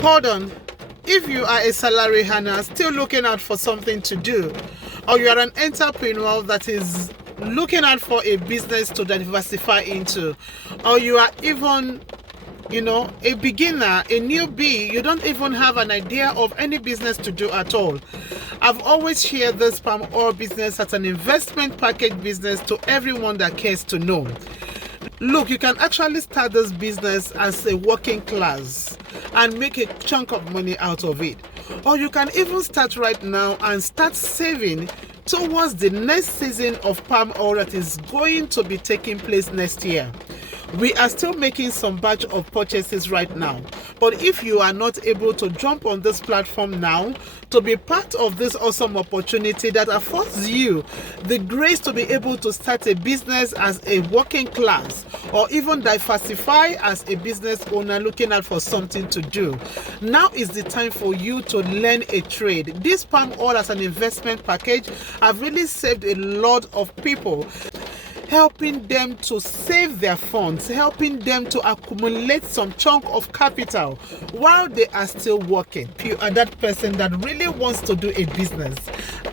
Hold on. If you are a salary earner still looking out for something to do, or you are an entrepreneur that is looking out for a business to diversify into, or you are even a beginner, a newbie, you don't even have an idea of any business to do at all, I've always shared this Pamoil business as an investment package business to everyone that cares to know. Look, you can actually start this business as a working class and make a chunk of money out of it. Or you can even start right now and start saving towards the next season of palm oil that is going to be taking place next year. We are still making some batch of purchases right now, but if you are not able to jump on this platform now to be part of this awesome opportunity that affords you the grace to be able to start a business as a working class, or even diversify as a business owner looking out for something to do, now is the time for you to learn a trade. This palm oil as an investment package have really saved a lot of people, helping them to save their funds, helping them to accumulate some chunk of capital while they are still working. If you are that person that really wants to do a business,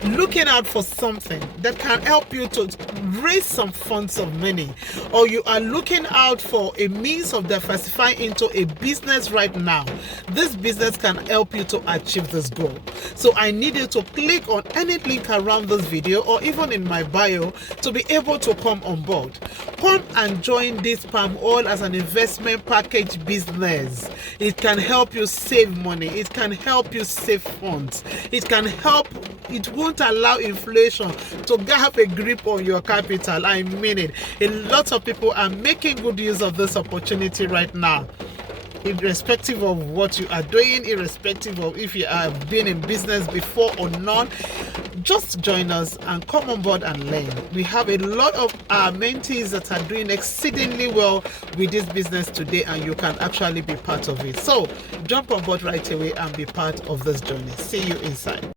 looking out for something that can help you to raise some funds of money, or you are looking out for a means of diversifying into a business right now, this business can help you to achieve this goal. So I need you to click on any link around this video or even in my bio to be able to come on board. Come and join this palm oil as an investment package business. It can help you save money. It can help you save funds. It won't allow inflation to have a grip on your capital. I mean it. A lot of people are making good use of this opportunity right now. Irrespective of what you are doing, irrespective of if you have been in business before or not, just join us and come on board and learn. We have a lot of our mentees that are doing exceedingly well with this business today, and you can actually be part of it. So jump on board right away and be part of this journey. See you inside.